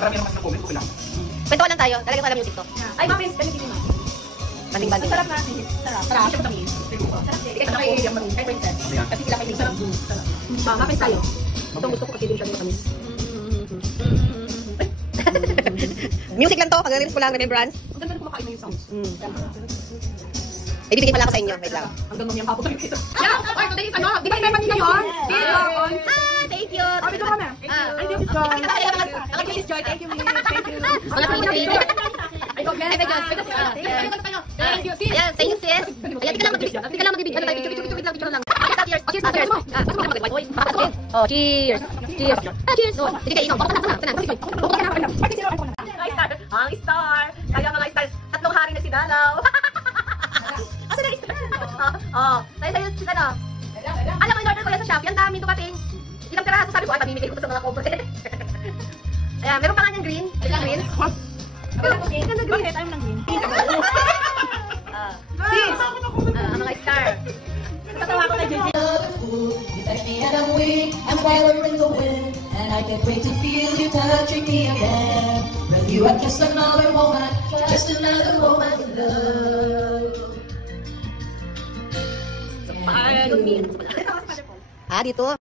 Marami naman na comment, okay lang. Kwentuhan lang tayo. Talagang alam music to. Ay, muffins. Ganun din yung muffins. Banding-banding. Sarap natin. Sarap. Sarap. Sarap kami. Sarap din. Kasi kay Princess. Kasi sila kay sarap. Sarap. Muffins tayo. Itong gusto ko kasi din siya kami. Music lang to. Pag-release ko lang, remembrance. Ang ganda kumakain na yung sounds. May bibigay pala ako sa inyo. Wait lang. Ang ganda yung papo talaga ito. Yeah! Or today is ano? Di ba may manila yun? Thank you. Or ito kami. Ay, this is Joy. Ang This is Joy. Thank you, Thank you. mga pinipili. Ay, God bless. Thank you, sis. Ayan, thank you, sis. Ayan, tika lang magbibigay. Ano tayo? Picture lang. Cheers. Cheers, cheers. Oh, cheers. Cheers. Cheers. Sige kayo, inom. Ang star. Kaya mga star, tatlong hari na si Dalaw. Asa na star? Sa'yo si ano? Alam mo, in-order ko yan sa Shopee. Ang daming dumating. Ilang piraso sabi ko, ay, pamimigay ko sa mga cover. Ayan, meron pa nga niyang green. Green. Ganda green. Tayo ng green. Ang mga star. Tatawa ko na dyan. You touch me and I'm weak, I'm following the wind, and I can't wait to feel you touching me again. With you I'm just another woman in love. Ah, dito.